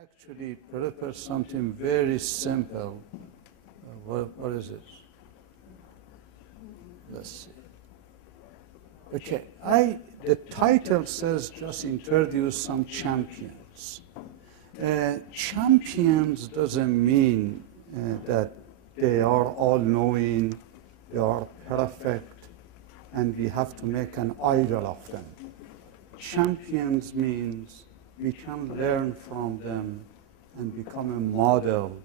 actually prepare something very simple. What is this? Let's see. Okay, the title says just introduce some champions. Champions doesn't mean that they are all-knowing, they are perfect, and we have to make an idol of them. Champions means we can learn from them and become a model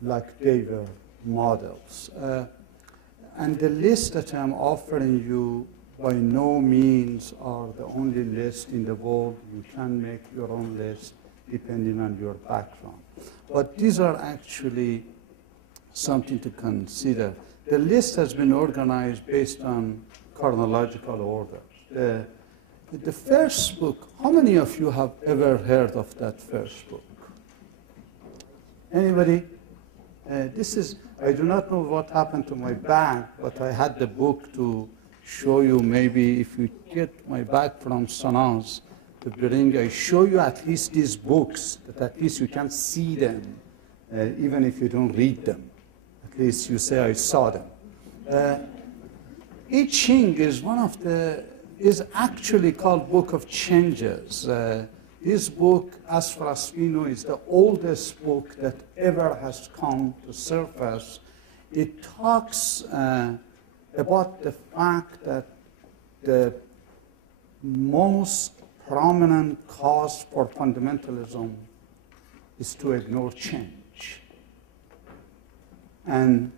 like they were models. And the list that I'm offering you by no means are the only list in the world. You can make your own list depending on your background. But these are actually something to consider. The list has been organized based on chronological order. The first book, how many of you have ever heard of that first book? Anybody? I do not know what happened to my bag, but I had the book to show you. Maybe if you get my bag from Sanaz to bring, I show you at least these books, that at least you can see them, even if you don't read them. At least you say, I saw them. I Ching is actually called Book of Changes. This book, as far as we know, is the oldest book that ever has come to surface. It talks about the fact that the most prominent cause for fundamentalism is to ignore change. And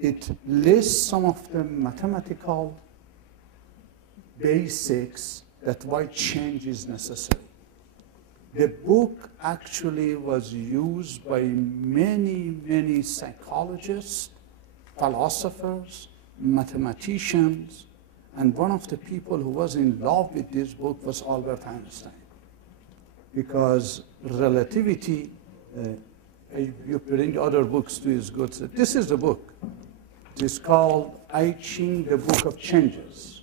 it lists some of the mathematical basics that why change is necessary. The book actually was used by many, many psychologists, philosophers, mathematicians, and one of the people who was in love with this book was Albert Einstein. Because relativity, you bring other books too, is good. So this is the book. It is called I Ching, the Book of Changes.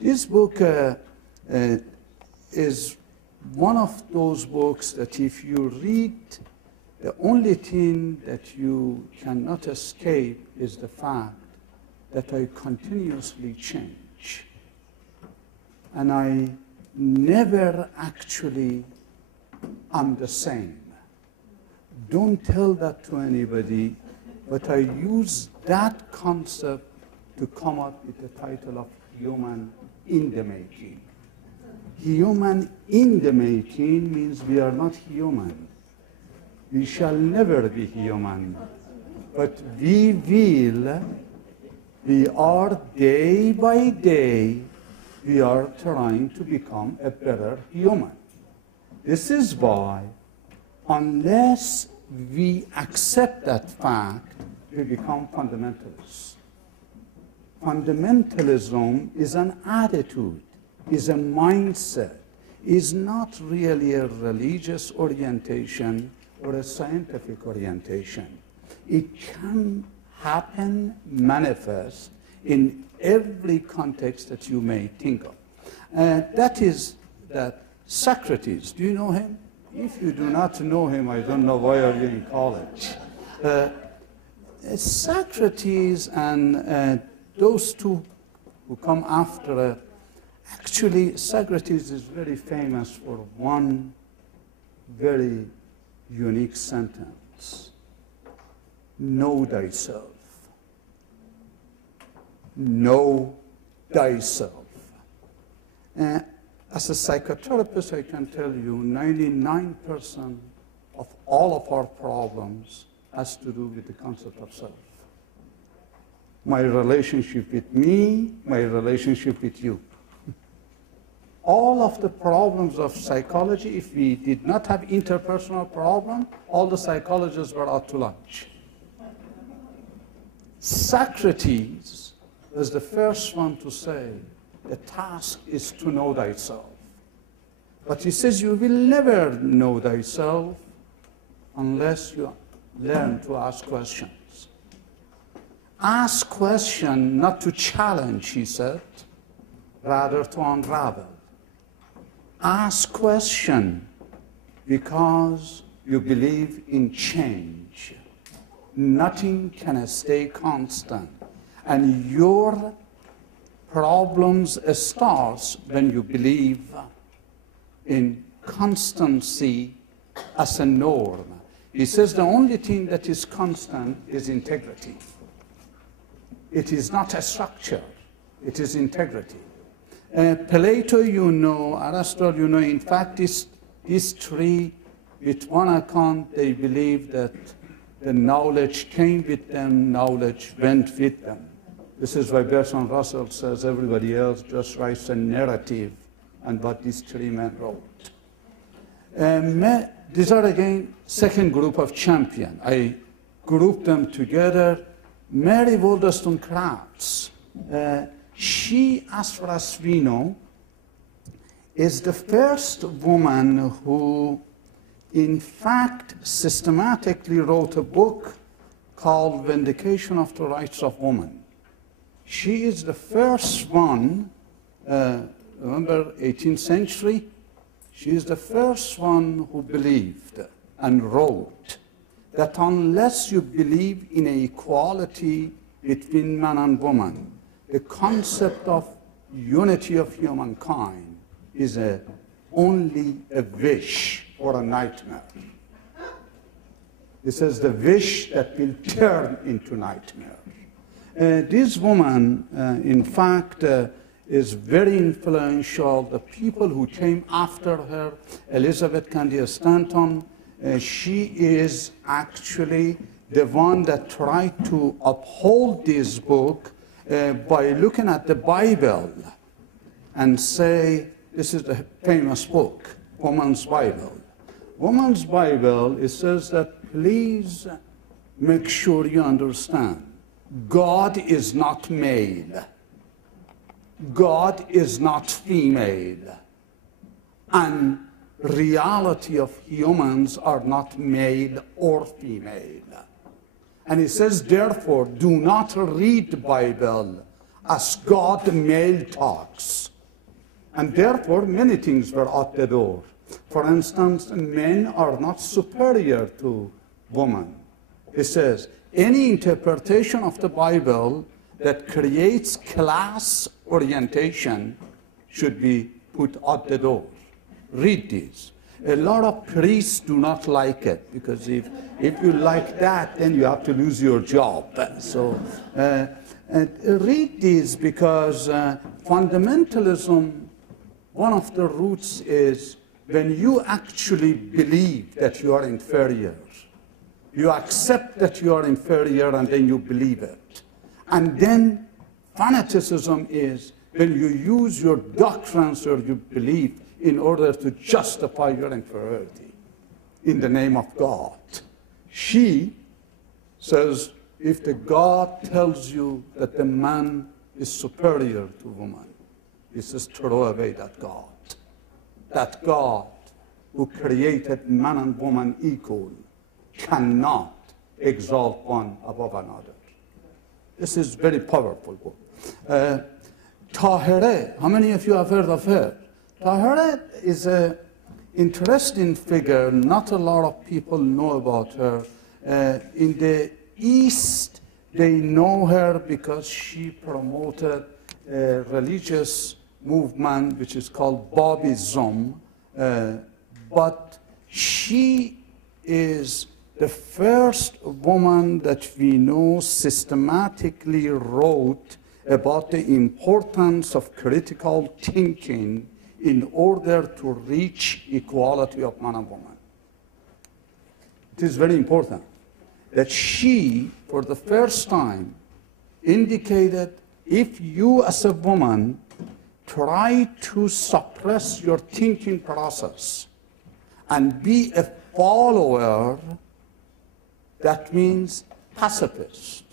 This book is one of those books that if you read, the only thing that you cannot escape is the fact that I continuously change. And I never actually am the same. Don't tell that to anybody, but I use that concept to come up with the title of Human in the Making. Human in the making means we are not human. We shall never be human. But we are day by day, we are trying to become a better human. This is why, unless we accept that fact, we become fundamentalists. Fundamentalism is an attitude, is a mindset, is not really a religious orientation or a scientific orientation. It can happen, manifest in every context that you may think of. That is that Socrates, do you know him? If you do not know him, I don't know why are you in college. Socrates and those two who come after actually, Socrates is very famous for one very unique sentence. Know thyself. Know thyself. As a psychotherapist, I can tell you 99% of all of our problems has to do with the concept of self. My relationship with me, my relationship with you. All of the problems of psychology, if we did not have interpersonal problem, all the psychologists were out to lunch. Socrates was the first one to say, the task is to know thyself. But he says you will never know thyself unless you learn to ask questions. Ask question not to challenge, he said, rather to unravel. Ask question because you believe in change. Nothing can stay constant. And your problems starts when you believe in constancy as a norm. He says the only thing that is constant is integrity. It is not a structure, it is integrity. Plato, you know, Aristotle, you know, in fact, these three, with one account, they believe that the knowledge came with them, knowledge went with them. This is why Bertrand Russell says everybody else just writes a narrative on what these three men wrote. These are, again, second group of champion. I grouped them together. Mary Wollstonecraft, she, as far as we know, is the first woman who, in fact, systematically wrote a book called Vindication of the Rights of Woman. She is the first one, remember 18th century? She is the first one who believed and wrote that unless you believe in an equality between man and woman, the concept of unity of humankind is only a wish or a nightmare. This is the wish that will turn into nightmare. This woman, in fact, is very influential. The people who came after her, Elizabeth Cady Stanton, she is actually the one that tried to uphold this book by looking at the Bible and say, this is the famous book, Woman's Bible. Woman's Bible, it says that please make sure you understand, God is not male. God is not female. And reality of humans are not male or female. And it says, therefore, do not read the Bible as God male talks. And therefore, many things were at the door. For instance, men are not superior to women. It says, any interpretation of the Bible that creates class orientation should be put at the door. Read this. A lot of priests do not like it, because if you like that, then you have to lose your job. So read this, because fundamentalism, one of the roots is when you actually believe that you are inferior. You accept that you are inferior, and then you believe it. And then fanaticism is when you use your doctrines or your belief in order to justify your inferiority in the name of God. She says, if the God tells you that the man is superior to woman, he says, throw away that God. That God who created man and woman equal cannot exalt one above another. This is very powerful book. Tahereh, how many of you have heard of her? Tahereh is an interesting figure. Not a lot of people know about her. In the East, they know her because she promoted a religious movement which is called Babism. But she is the first woman that we know systematically wrote about the importance of critical thinking in order to reach equality of man and woman. It is very important that she, for the first time, indicated if you as a woman try to suppress your thinking process and be a follower, that means pacifist.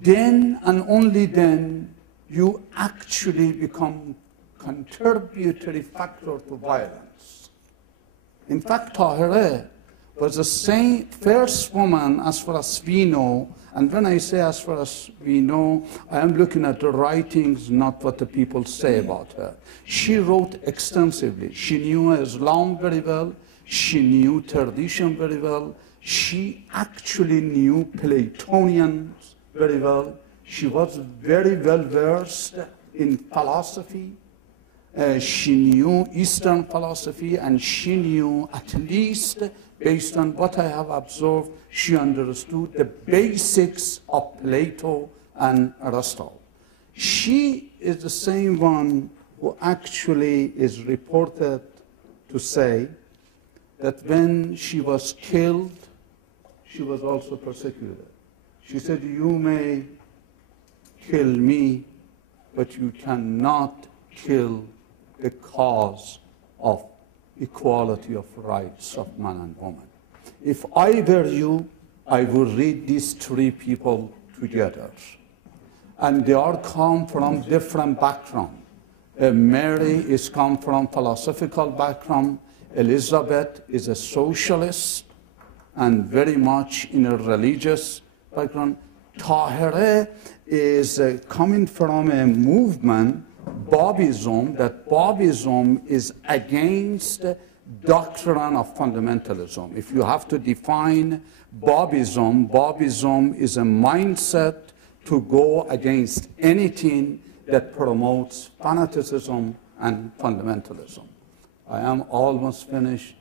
Then and only then you actually become contributory factor to violence. In fact, Tahereh was the same first woman, as far as we know, and when I say as far as we know, I am looking at the writings, not what the people say about her. She wrote extensively. She knew Islam very well. She knew tradition very well. She actually knew Platonians very well. She was very well versed in philosophy. She knew Eastern philosophy, and she knew, at least based on what I have observed, she understood the basics of Plato and Aristotle. She is the same one who actually is reported to say that when she was killed, she was also persecuted. She said, "You may kill me, but you cannot kill the cause of equality of rights of man and woman. If I were you, I would read these three people together." And they all come from different backgrounds. Mary is come from philosophical background. Elizabeth is a socialist and very much in a religious background. Tahireh is coming from a movement, Babism, that Babism is against doctrine of fundamentalism. If you have to define Babism, Babism is a mindset to go against anything that promotes fanaticism and fundamentalism. I am almost finished.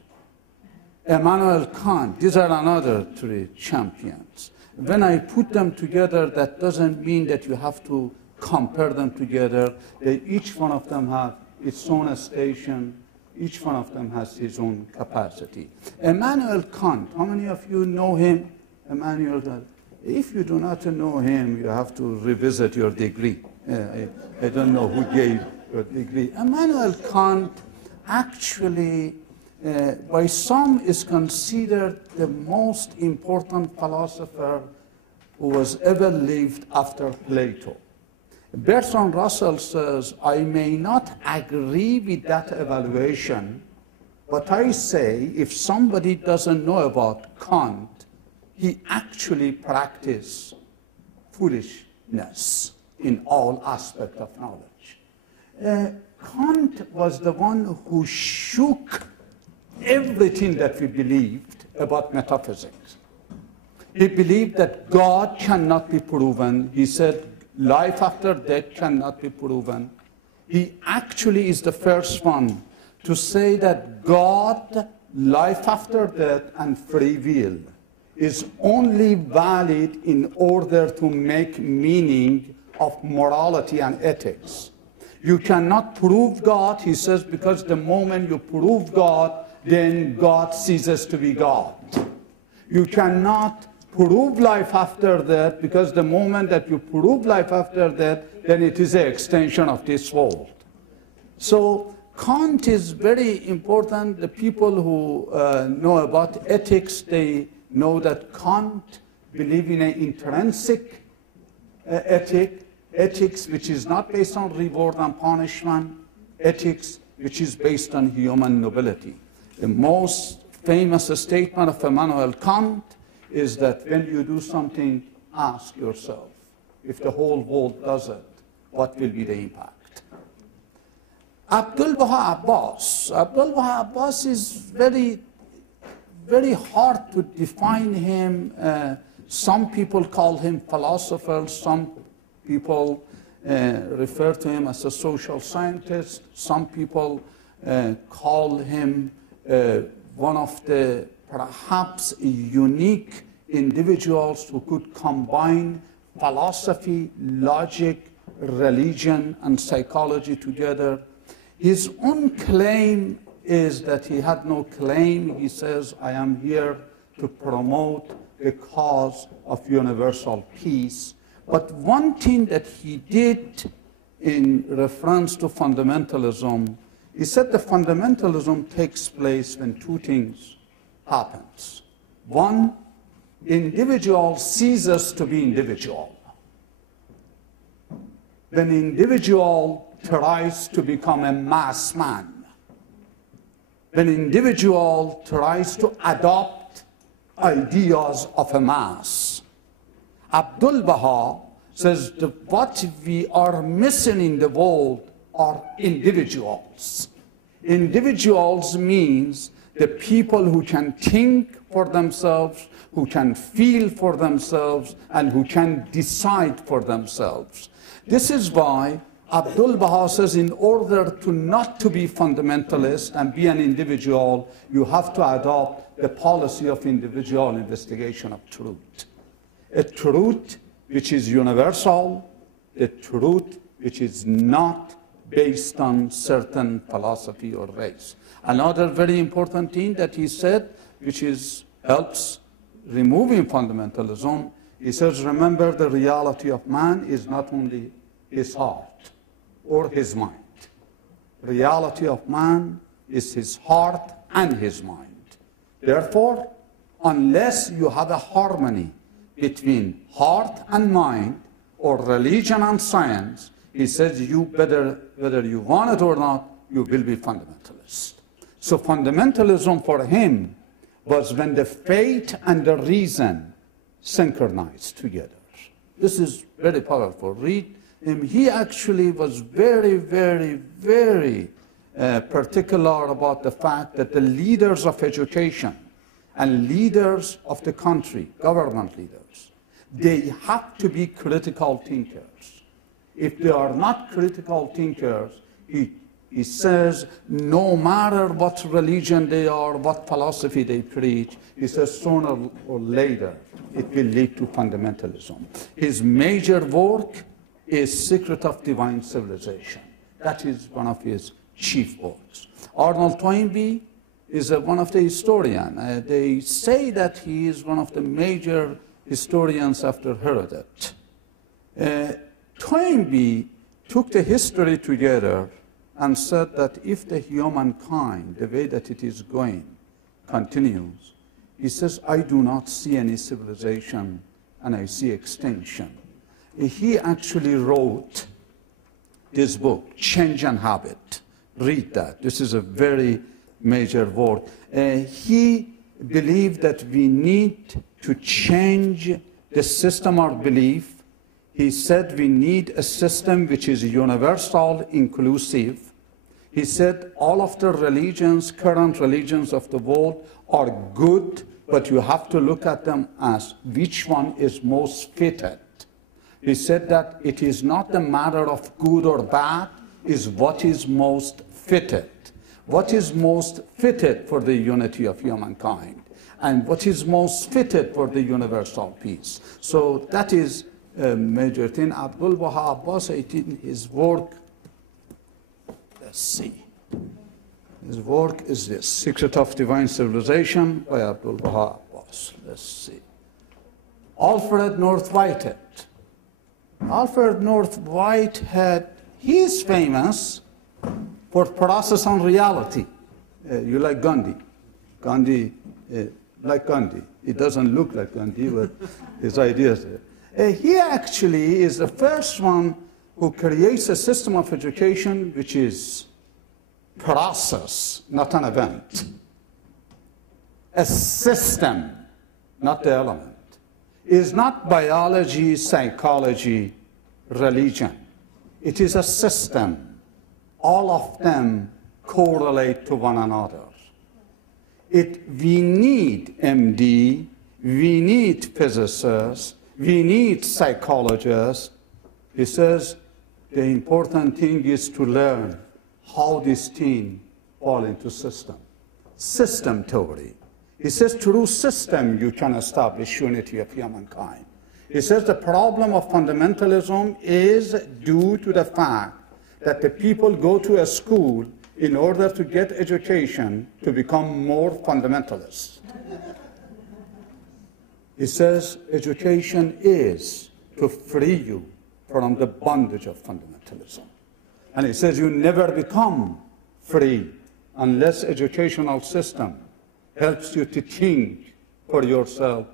Immanuel Kant, these are another three champions. When I put them together, that doesn't mean that you have to compare them together. Each one of them have its own station. Each one of them has his own capacity. Immanuel Kant, how many of you know him? Immanuel Kant. If you do not know him, you have to revisit your degree. I don't know who gave your degree. Immanuel Kant actually, by some, is considered the most important philosopher who was ever lived after Plato. Bertrand Russell says, "I may not agree with that evaluation, but I say if somebody doesn't know about Kant, he actually practiced foolishness in all aspects of knowledge." Kant was the one who shook everything that we believed about metaphysics. He believed that God cannot be proven. He said life after death cannot be proven. He actually is the first one to say that God, life after death, and free will is only valid in order to make meaning of morality and ethics. You cannot prove God, he says, because the moment you prove God, then God ceases to be God. You cannot prove life after death, because the moment that you prove life after death, then it is an extension of this world. So Kant is very important. The people who know about ethics, they know that Kant believed in an intrinsic ethics which is not based on reward and punishment, ethics which is based on human nobility. The most famous statement of Immanuel Kant is that when you do something, ask yourself, if the whole world does it, what will be the impact? Abdul Baha Abbas. Abdul Baha Abbas is very, very hard to define him. Some people call him philosopher, some people refer to him as a social scientist, some people call him one of the perhaps unique individuals who could combine philosophy, logic, religion, and psychology together. His own claim is that he had no claim. He says, "I am here to promote the cause of universal peace." But one thing that he did in reference to fundamentalism, he said the fundamentalism takes place when two things happens. One, individual ceases to be individual. When individual tries to become a mass man. When individual tries to adopt ideas of a mass. Abdul Baha says that what we are missing in the world are individuals. Individuals means the people who can think for themselves, who can feel for themselves, and who can decide for themselves. This is why Abdul Baha says, in order to not to be fundamentalist and be an individual, you have to adopt the policy of individual investigation of truth. A truth which is universal, a truth which is not based on certain philosophy or race. Another very important thing that he said, which helps removing fundamentalism, he says, remember, the reality of man is not only his heart or his mind. Reality of man is his heart and his mind. Therefore, unless you have a harmony between heart and mind, or religion and science, he says, you better, whether you want it or not, you will be fundamentalist. So fundamentalism for him was when the faith and the reason synchronized together. This is very powerful. Read him. He actually was very, very, very particular about the fact that the leaders of education and leaders of the country, government leaders, they have to be critical thinkers. If they are not critical thinkers, he says, no matter what religion they are, what philosophy they preach, he says sooner or later it will lead to fundamentalism. His major work is Secret of Divine Civilization. That is one of his chief works. Arnold Toynbee is one of the historians. They say that he is one of the major historians after Herodot. Toynbee took the history together and said that if the humankind, the way that it is going, continues, he says, I do not see any civilization and I see extinction. He actually wrote this book, Change and Habit. Read that. This is a very major work. He believed that we need to change the system of belief. He said we need a system which is universal, inclusive. He said all of the religions, current religions of the world are good, but you have to look at them as which one is most fitted. He said that it is not a matter of good or bad, is what is most fitted. What is most fitted for the unity of humankind, and what is most fitted for the universal peace. So that is a major thing. Abdul Baha Abbas, his work, let's see. His work is this, Secret of Divine Civilization by Abdul Baha Abbas. Let's see. Alfred North Whitehead. Alfred North Whitehead, he is famous for process and reality. You like Gandhi. Gandhi, like Gandhi. It doesn't look like Gandhi, but his ideas. He actually is the first one who creates a system of education which is process, not an event. A system, not the element. Is not biology, psychology, religion. It is a system. All of them correlate to one another. We need MD, we need physicists, we need psychologists. He says the important thing is to learn how this thing fall into system. System theory. He says through system you can establish unity of humankind. He says the problem of fundamentalism is due to the fact that the people go to a school in order to get education to become more fundamentalist. He says education is to free you from the bondage of fundamentalism. And he says you never become free unless educational system helps you to think for yourself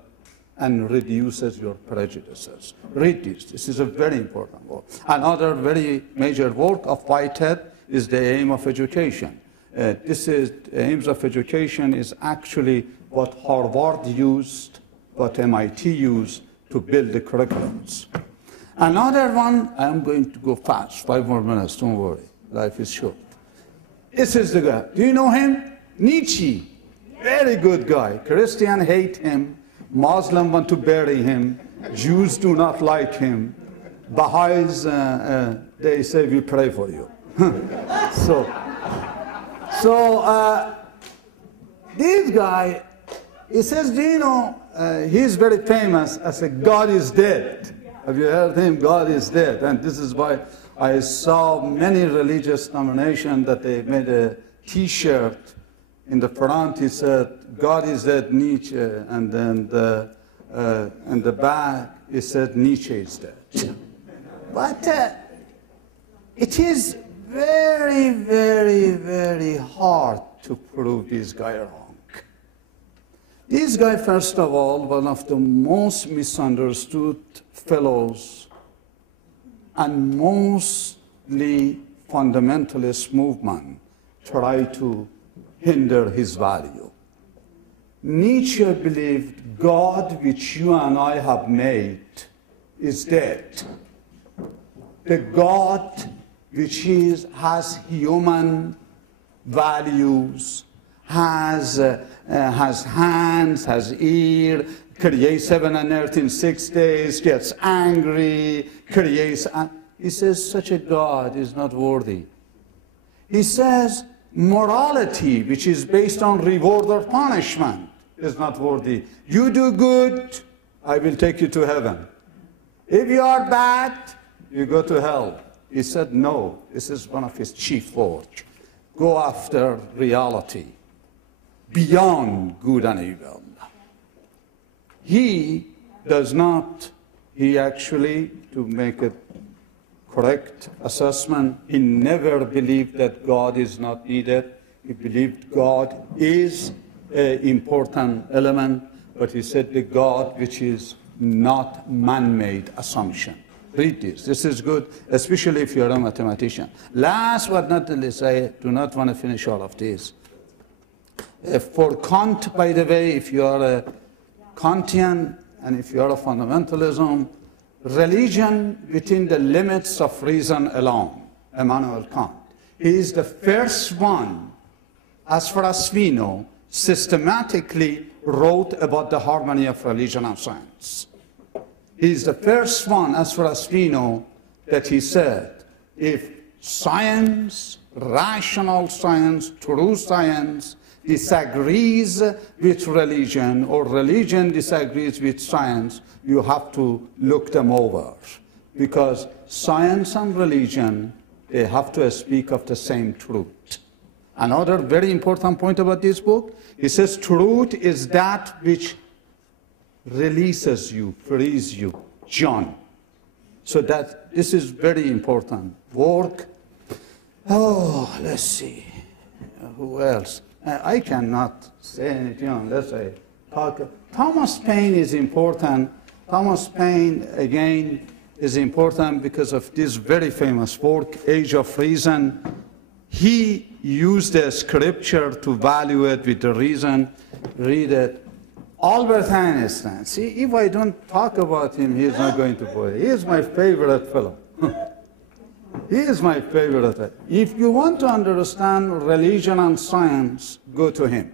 and reduces your prejudices. Read this. This is a very important work. Another very major work of Whitehead is The Aim of Education. This is, the aims of education is actually what Harvard used, what MIT used to build the curriculums. Another one, I'm going to go fast, 5 more minutes, don't worry, life is short. This is the guy, do you know him? Nietzsche. Very good guy. Christians hate him. Muslims want to bury him. Jews do not like him. Baha'is, they say, we pray for you. So this guy, he says, do you know, he's very famous as a God is dead. Have you heard him? God is dead. And this is why I saw many religious denominations that they made a T-shirt. In the front, he said, God is dead, Nietzsche. And then in the back, he said, Nietzsche is dead. But it is very, very, very hard to prove this guy wrong. This guy, first of all, one of the most misunderstood fellows and mostly fundamentalist movement try to hinder his value. Nietzsche believed God which you and I have made is dead. The God which has human values, has hands, has ear, creates heaven and earth in 6 days, gets angry, creates. He says such a God is not worthy. He says morality, which is based on reward or punishment, is not worthy. You do good, I will take you to heaven. If you are bad, you go to hell. He said no. This is one of his chief work. Go after reality, beyond good and evil. He does not, he actually, to make a correct assessment, he never believed that God is not needed. He believed God is an important element, but he said the God which is not man-made assumption. Read this. This is good, especially if you're a mathematician. Last but not least, I do not want to finish all of this. For Kant, by the way, if you are a Kantian and if you are a fundamentalism, religion within the limits of reason alone, Immanuel Kant. He is the first one, as far as we know, systematically wrote about the harmony of religion and science. He is the first one, as far as we know, that he said, if science, rational science, true science, disagrees with religion, or religion disagrees with science, you have to look them over. Because science and religion, they have to speak of the same truth. Another very important point about this book, he says truth is that which releases you, frees you, John. So that this is very important. Work. Oh, let's see. Who else? I cannot say anything unless I talk. Thomas Paine is important. Thomas Paine, again, is important because of this very famous work, Age of Reason. He used the scripture to value it with the reason. Read it. Albert Einstein. See, if I don't talk about him, he's not going to play. He is my favorite fellow. He is my favorite. If you want to understand religion and science, go to him.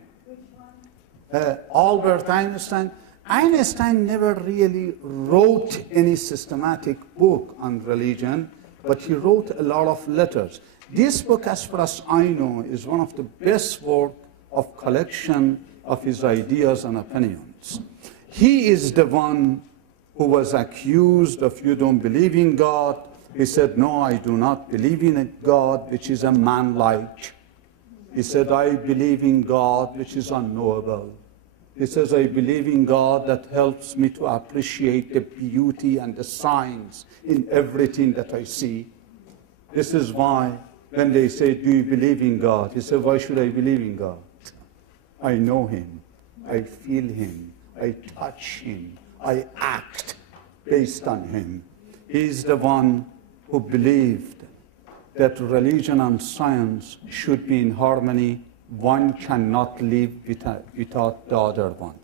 Albert Einstein. Einstein never really wrote any systematic book on religion, but he wrote a lot of letters. This book, as far as I know, is one of the best work of collection of his ideas and opinions. He is the one who was accused of, you don't believe in God. He said, no, I do not believe in a God which is a man-like. He said, I believe in God which is unknowable. He says, I believe in God that helps me to appreciate the beauty and the signs in everything that I see. This is why when they say, do you believe in God? He said, why should I believe in God? I know him, I feel him, I touch him, I act based on him. He is the one who believed that religion and science should be in harmony. One cannot live without the other one.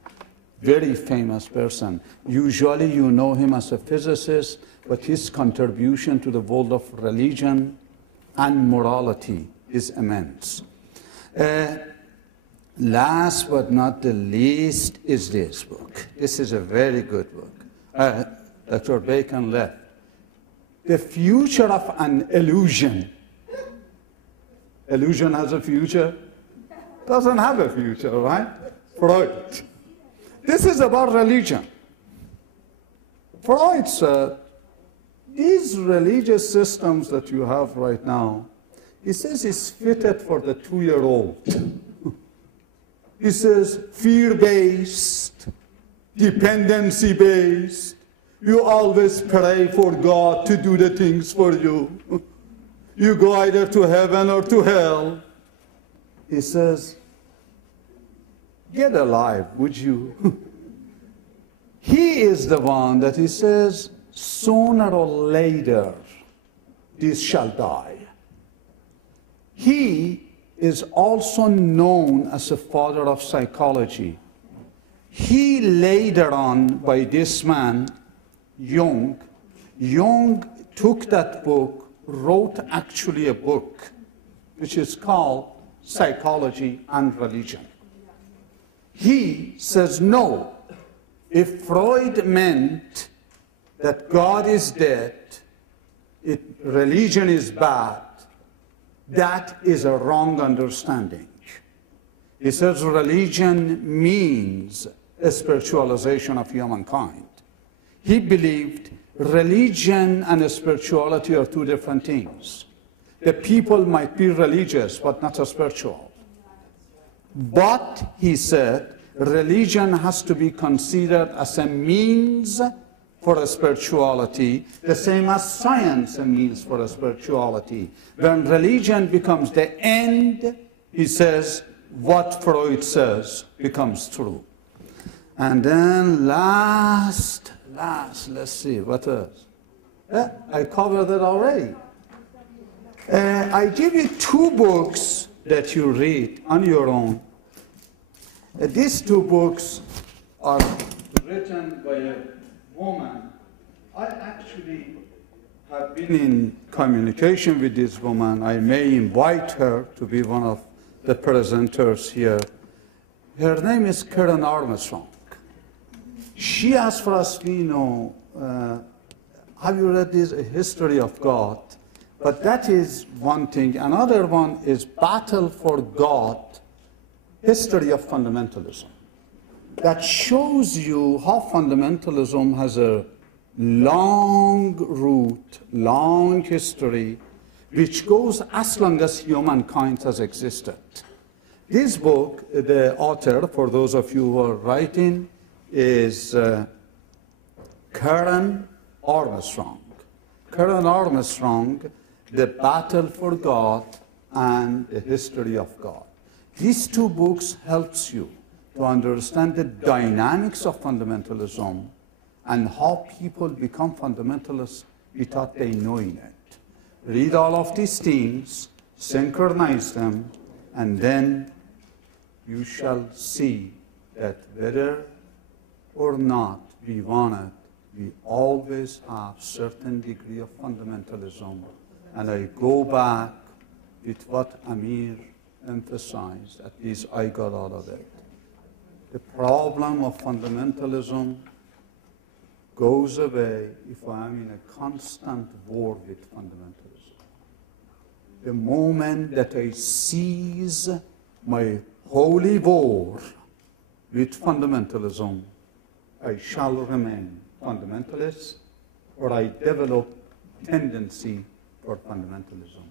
Very famous person. Usually you know him as a physicist, but his contribution to the world of religion and morality is immense. last but not the least is this book. This is a very good book. Dr. Bacon left. The Future of an Illusion. Illusion has a future? Doesn't have a future, right? Freud. This is about religion. Freud said, these religious systems that you have right now, he says it's fitted for the 2-year-old. He says fear-based, dependency-based. You always pray for God to do the things for you. You go either to heaven or to hell. He says, get alive, would you? He is the one that he says, sooner or later, this shall die. He is also known as a father of psychology. He later on, by this man, Jung took that book, wrote actually a book, which is called Psychology and Religion. He says, no, if Freud meant that God is dead, religion is bad, that is a wrong understanding. He says religion means a spiritualization of humankind. He believed religion and spirituality are two different things. The people might be religious, but not spiritual. But, he said, religion has to be considered as a means for a spirituality, the same as science a means for a spirituality. When religion becomes the end, he says, what Freud says becomes true. And then last, let's see, what else? I covered it already. I give you 2 books that you read on your own. These 2 books are written by a woman. I actually have been in communication with this woman. I may invite her to be one of the presenters here. Her name is Karen Armstrong. She, as far as we know, have you read this, A History of God? But that is one thing. Another one is Battle for God, History of Fundamentalism. That shows you how fundamentalism has a long root, long history, which goes as long as humankind has existed. This book, the author, for those of you who are writing, is Karen Armstrong. Karen Armstrong, The Battle for God and the History of God. These 2 books helps you to understand the dynamics of fundamentalism and how people become fundamentalists without they knowing it. Read all of these things, synchronize them, and then you shall see that whether or not we want it, we always have certain degree of fundamentalism. And I go back with what Amir emphasized, at least I got out of it. The problem of fundamentalism goes away if I am in a constant war with fundamentalism. The moment that I cease my holy war with fundamentalism, I shall remain fundamentalist, or I develop tendency for fundamentalism.